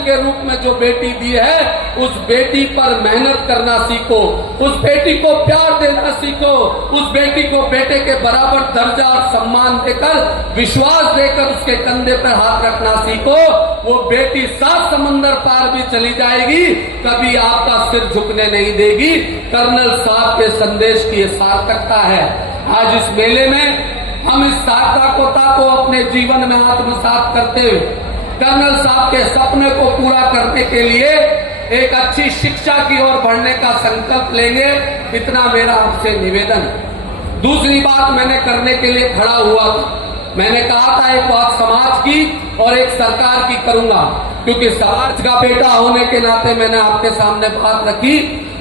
के रूप में जो बेटी दी है, उस बेटी पर मेहनत करना सीखो, उस बेटी को प्यार देना सीखो, उस बेटी को बेटे के बराबर दर्जा और सम्मान देकर, विश्वास देकर उसके कंधे पर हाथ रखना सीखो। वो बेटी 7 समंदर पार भी चली जाएगी, कभी आपका सिर झुकने नहीं देगी। कर्नल साहब के संदेश की सार्थकता है। आज इस मेले में हम इस सार्थकता को अपने जीवन में आत्मसात करते हुए कर्नल साहब के सपने को पूरा करने के लिए एक अच्छी शिक्षा की ओर बढ़ने का संकल्प लेंगे। इतना मेरा आपसे निवेदन। दूसरी बात मैंने करने के लिए खड़ा हुआ था, मैंने कहा था एक बात समाज की और एक सरकार की करूंगा, क्योंकि समाज का बेटा होने के नाते मैंने आपके सामने बात रखी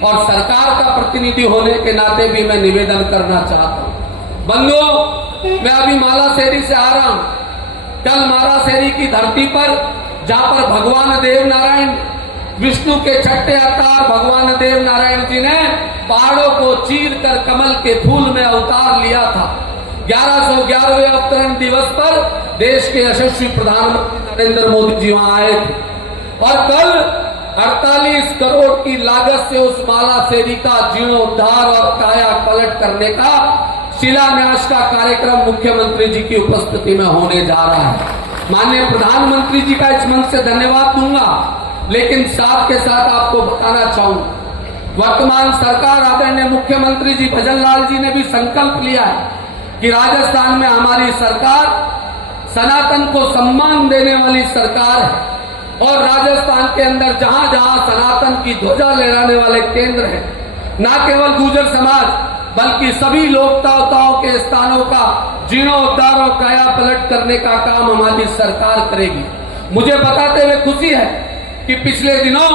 और सरकार का प्रतिनिधि होने के नाते भी मैं निवेदन करना चाहता हूं। बंधुओं, मैं अभी मालाशेरी से आ रहा हूं। कल मालाशेरी की धरती पर, जहां पर भगवान देव नारायण, विष्णु के छठे अवतार भगवान देव नारायण जी ने पहाड़ों को चीर कर कमल के फूल में अवतार लिया था। 1111वें अवतरण दिवस पर देश के यशस्वी प्रधानमंत्री नरेंद्र मोदी जी वहां आए थे और कल 48 करोड़ की लागत से उस मालाशेरी का जीर्णोद्धार और काया पलट करने का शिलान्यास का कार्यक्रम मुख्यमंत्री जी की उपस्थिति में होने जा रहा है। माननीय प्रधानमंत्री जी का इस मंच से धन्यवाद दूंगा, लेकिन साथ के साथ आपको बताना चाहूंगा, वर्तमान सरकार आदरणीय मुख्यमंत्री जी भजन लाल जी ने भी संकल्प लिया है कि राजस्थान में हमारी सरकार सनातन को सम्मान देने वाली सरकार है और राजस्थान के अंदर जहां जहां सनातन की ध्वजा लहराने वाले केंद्र हैं, न केवल गुर्जर समाज बल्कि सभी लोक देवताओं के स्थानों का जीर्णोद्धार और काया पलट करने का काम हमारी सरकार करेगी। मुझे बताते हुए खुशी है कि पिछले दिनों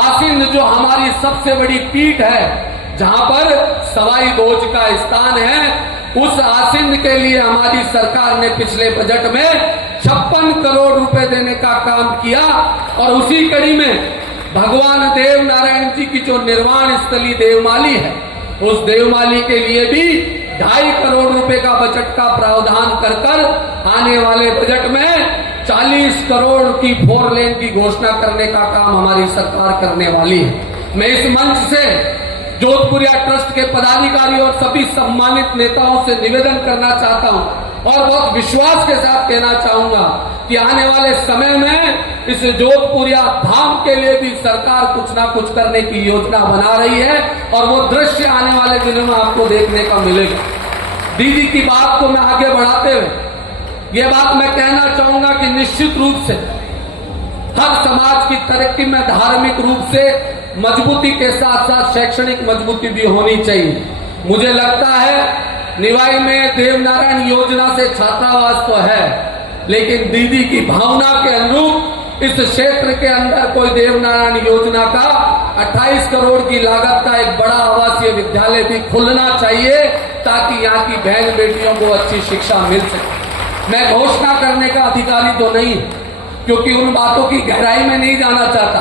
आसीन जो हमारी सबसे बड़ी पीठ है, जहां पर सवाई भोज का स्थान है, उस आसीन के लिए हमारी सरकार ने पिछले बजट में 56 करोड़ रुपए देने का काम किया और उसी कड़ी में भगवान देव नारायण जी की जो निर्वाण स्थली देवमाली है, उस देवमाली के लिए भी 2.5 करोड़ रुपए का बजट का प्रावधान कर आने वाले बजट में 40 करोड़ की 4 लेन की घोषणा करने का काम हमारी सरकार करने वाली है। मैं इस मंच से जोधपुरिया ट्रस्ट के पदाधिकारी और सभी सम्मानित नेताओं से निवेदन करना चाहता हूं और बहुत विश्वास के साथ कहना चाहूंगा कि आने वाले समय में इस जोधपुरिया धाम के लिए भी सरकार कुछ ना कुछ करने की योजना बना रही है और वो दृश्य आने वाले दिनों में आपको देखने का मिलेगा। दीदी की बात को मैं आगे बढ़ाते हुए ये बात मैं कहना चाहूंगा कि निश्चित रूप से हर समाज की तरक्की में धार्मिक रूप से मजबूती के साथ साथ शैक्षणिक मजबूती भी होनी चाहिए। मुझे लगता है निवाई में देवनारायण योजना से छात्रावास तो है, लेकिन दीदी की भावना के अनुरूप इस क्षेत्र के अंदर कोई देवनारायण योजना का 28 करोड़ की लागत का एक बड़ा आवासीय विद्यालय भी खुलना चाहिए ताकि यहाँ की बहन बेटियों को अच्छी शिक्षा मिल सके। मैं घोषणा करने का अधिकारी तो नहीं, क्योंकि उन बातों की गहराई में नहीं जाना चाहता।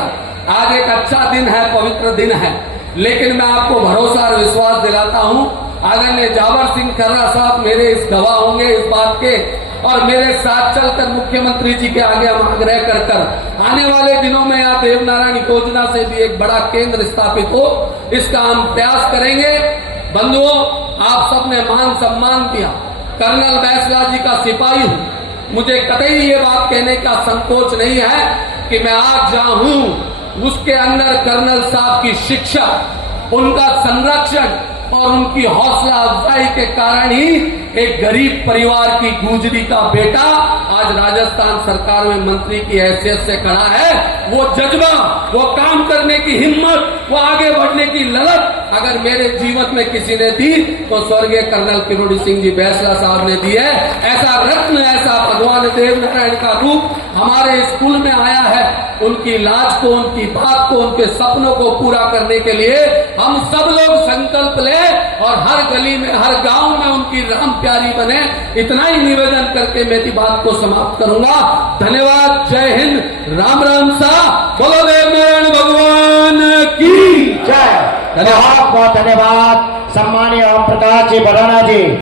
आज एक अच्छा दिन है, पवित्र दिन है, लेकिन मैं आपको भरोसा और विश्वास दिलाता हूं, आदरणीय जावर सिंह खर्रा साहब मेरे इस गवाह होंगे इस बात के और मेरे साथ चलकर मुख्यमंत्री जी के आगे हम आग्रह कर आने वाले दिनों में यहाँ देवनारायण योजना से भी एक बड़ा केंद्र स्थापित हो, इसका हम प्रयास करेंगे। बंधुओं, आप सबने मान सम्मान दिया, कर्नल बैसला जी का सिपाही हूं, मुझे कतई ये बात कहने का संकोच नहीं है कि मैं आज जहां हूं उसके अंदर कर्नल साहब की शिक्षा, उनका संरक्षण और उनकी हौसला अफजाई के कारण ही एक गरीब परिवार की गुजरी का बेटा आज राजस्थान सरकार में मंत्री की हैसियत से खड़ा है। वो जज्बा, वो काम करने की हिम्मत, वो आगे बढ़ने की ललक अगर मेरे जीवन में किसी ने दी तो स्वर्गीय कर्नल किरोड़ी सिंह जी बैसला साहब ने दी है। ऐसा रत्न, ऐसा भगवान देव नारायण का रूप हमारे स्कूल में आया है। उनकी लाज को, उनकी बात को, उनके सपनों को पूरा करने के लिए हम सब लोग संकल्प ले और हर गली में, हर गांव में उनकी राम प्यारी बने। इतना ही निवेदन करके मेरी बात को समाप्त करूंगा। धन्यवाद। जय हिंद। राम राम सा। बोलो देव नारायण भगवान की जय। बहुत बहुत धन्यवाद सम्मानीय ओम प्रकाश जी बराना जी।